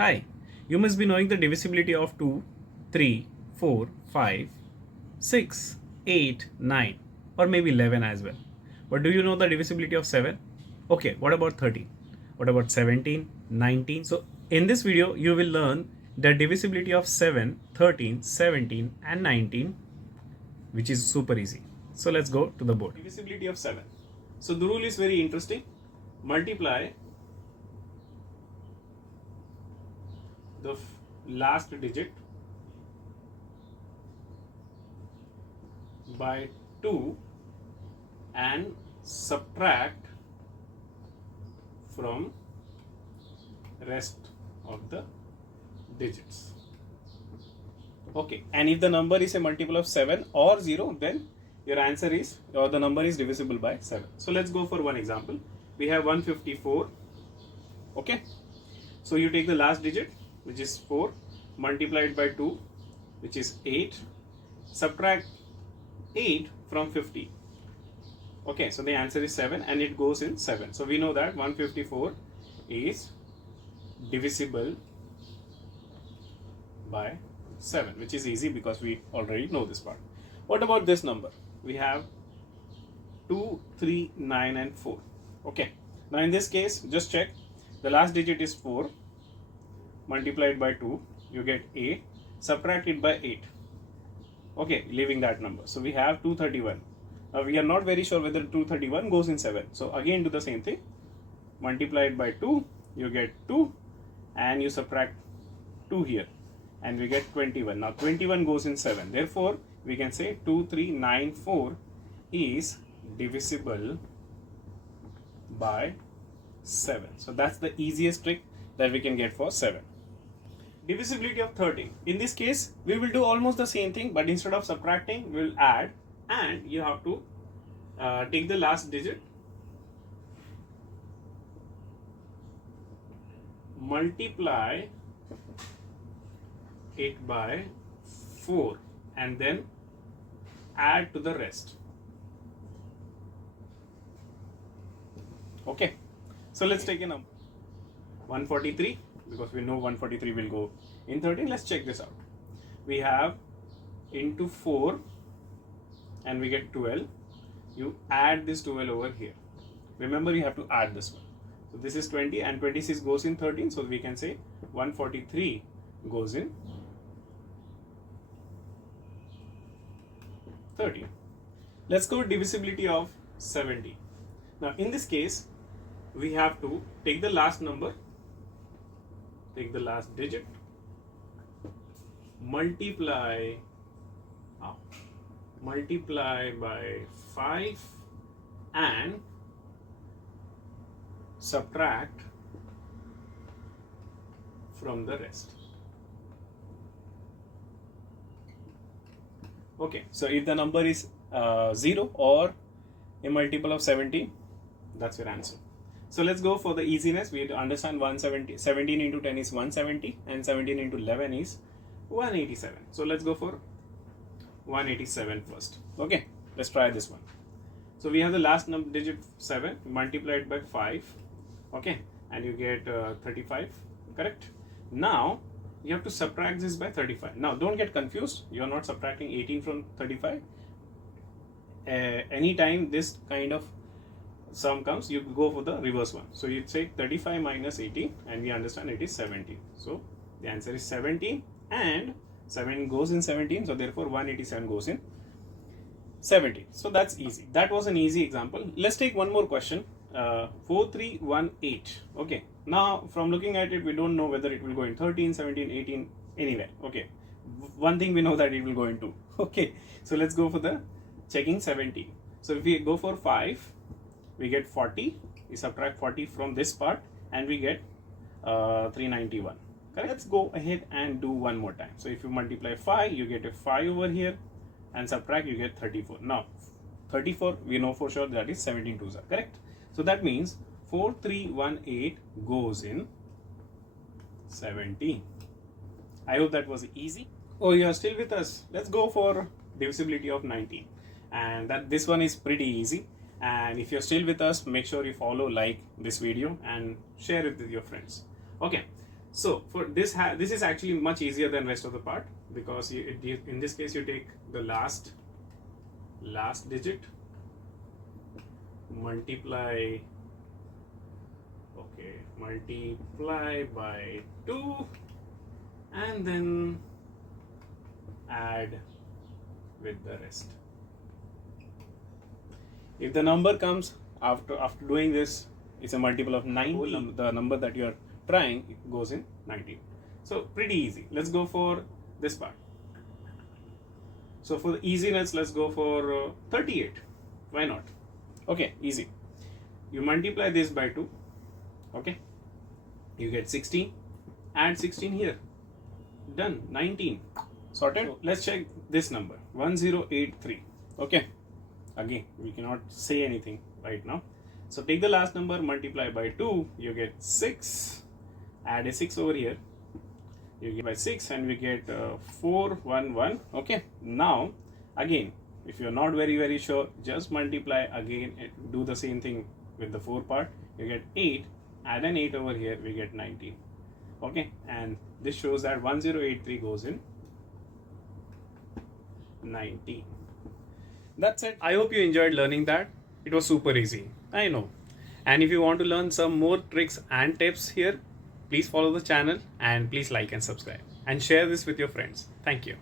Hi, you must be knowing the divisibility of 2, 3, 4, 5, 6, 8, 9, or maybe 11 as well. But do you know the divisibility of 7? Okay, what about 13? What about 17, 19? So in this video, you will learn the divisibility of 7, 13, 17 and 19, which is super easy. So let's go to the board. Divisibility of 7. So the rule is very interesting. Multiply the last digit by 2 and subtract from rest of the digits. Okay, and if the number is a multiple of 7 or 0, then your answer is, or the number is divisible by 7. So let's go for one example. We have 154. Okay, so you take the last digit, which is 4, multiplied by 2, which is 8, subtract 8 from 50. Okay, so the answer is 7 and it goes in 7. So we know that 154 is divisible by 7, which is easy because we already know this part. What about this number? We have 2, 3, 9 and 4. Okay, now in this case, just check. The last digit is 4, multiplied by 2, you get 8, subtract it by 8. Okay, leaving that number. So we have 231. Now we are not very sure whether 231 goes in 7. So again do the same thing. Multiplied by 2, you get 2 and you subtract 2 here and we get 21. Now 21 goes in 7. Therefore, we can say 2394 is divisible by 7. So that's the easiest trick that we can get for 7. Divisibility of 13. In this case, we will do almost the same thing, but instead of subtracting, we will add, and you have to take the last digit, multiply it by 4, and then add to the rest. Okay, so let's take a number 143, because we know 143 will go in 13. Let's check this out. We have into 4 and we get 12. You add this 12 over here. Remember, you have to add this one. So this is 20 and 26 goes in 13. So we can say 143 goes in 13. Let's go with divisibility of 17. Now in this case, we have to take the last number, take the last digit, multiply by 5 and subtract from the rest. Okay, so if the number is 0 or a multiple of 17, that's your answer. So let's go for the easiness. We have to understand 170. 17 into 10 is 170 and 17 into 11 is 187. So let's go for 187 first. Okay, let's try this one. So we have the last number digit 7 multiplied by 5. Okay, and you get 35, correct? Now you have to subtract this by 35. Now don't get confused. You are not subtracting 18 from 35. Anytime this kind of sum comes, you go for the reverse one. So you say 35 minus 18 and we understand it is 17. So the answer is 17 and 7 goes in 17. So therefore 187 goes in 17. So that's easy. That was an easy example. Let's take one more question. 4318. Okay. Now from looking at it, we don't know whether it will go in 13, 17, 18, anywhere. Okay. One thing we know that it will go in 2. Okay. So let's go for the checking 17. So if we go for 5, we get 40, we subtract 40 from this part and we get 391. Correct? Let's go ahead and do one more time. So if you multiply 5, you get a 5 over here and subtract, you get 34. Now 34, we know for sure that is 17 twos are correct. So that means 4318 goes in 17. I hope that was easy. Oh, you are still with us. Let's go for divisibility of 19. And this one is pretty easy. And if you're still with us, make sure you follow, like this video and share it with your friends. Okay, So for this, this is actually much easier than rest of the part, because in this case you take the last digit, multiply by 2, and then add with the rest. If the number comes after doing this, it's a multiple of 90, the number that you are trying, it goes in 19. So pretty easy. Let's go for this part. So for the easiness, let's go for 38. Why not? Okay, easy. You multiply this by 2. Okay, you get 16. Add 16 here. Done. 19. Sorted. So let's check this number, 1083. Okay, again we cannot say anything right now. So take the last number, multiply by 2, you get 6. Add a 6 over here, you get by 6, and we get 411. Okay, now again, if you're not very sure, just multiply again, do the same thing with the 4 part. You get 8, add an 8 over here, we get 19. Okay, and this shows that 1083 goes in 19. That's it. I hope you enjoyed learning that. It was super easy, I know. And if you want to learn some more tricks and tips here, please follow the channel, and please like and subscribe and share this with your friends. Thank you.